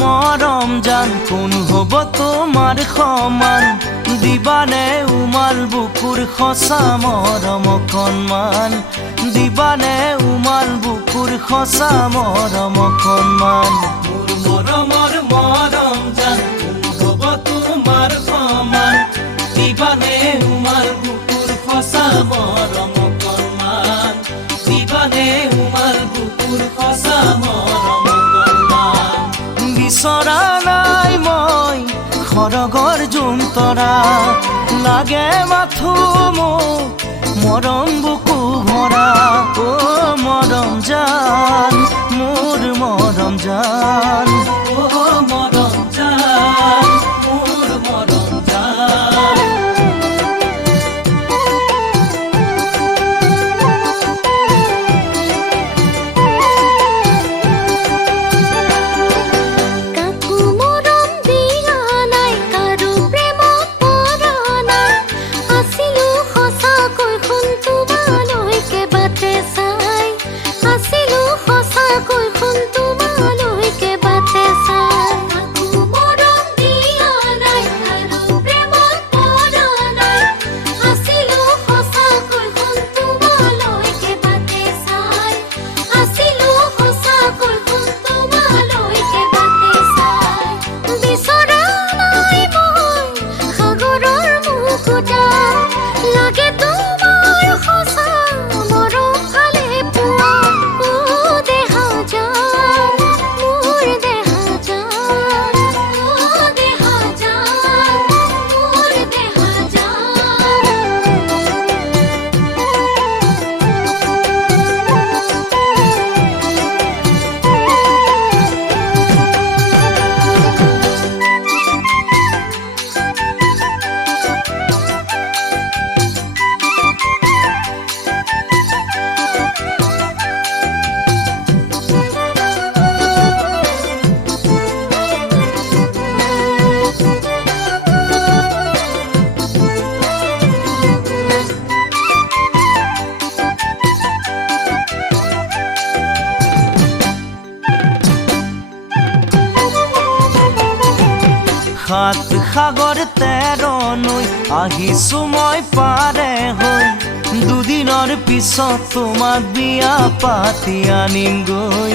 মৰম জান কোন হ'ব তোমাৰ সমান দিবানে উমাল বুকুৰ সঁচা মৰম অকণমান দিবানে উমাল বুকুৰ সঁচা মৰম অকণমান মোৰ মৰমৰ মৰম জান কোন হ'ব তোমাৰ সমান দিবানে উমাল বুকুৰ সঁচা মৰম অকণমান দিবানে উমাল বুকুৰ সঁচা মৰম অকণমান বিচৰা নাই মই খৰগৰ জোনতৰা লাগে মাথো মোক মৰম বুকু ভৰা অ মৰম জান মোৰ মৰম জান অ মৰম জান মোৰ মৰম জান সাত সাগৰ তেৰ নৈ আহিছো মই পাৰে হৈ দুদিনৰ পিছত তোমাক বিয়া পাতি আনিমগৈ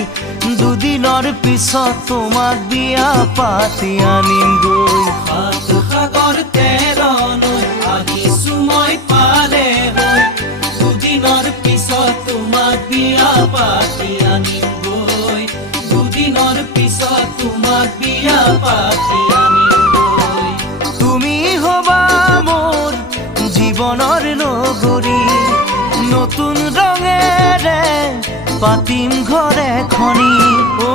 দুদিনৰ পিছত তোমাক বিয়া পাতি আনিমগৈ সাত সাগৰ তেৰ নৈ আহিছো মই পাৰে হৈ দুদিনৰ পিছত তোমাক বিয়া পাতি আনিমগৈ দুদিনৰ পিছত তোমাক বিয়া পাতি আনিমগৈ তুমি হবা মোৰ জীৱনৰ লগৰী নতুন ৰঙেৰে পাতিম ঘৰে খনি অ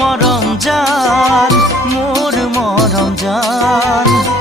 মৰম জান মোৰ মৰম জান